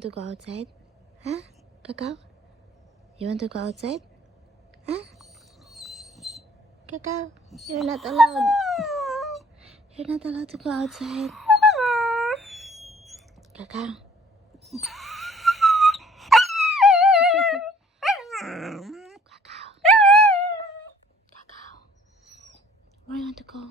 want to go outside? Huh? Kakao? You want to go outside? Huh? Kakao, you're not allowed. You're not allowed to go outside. Kakao. Kakao. Kakao. Where you want to go?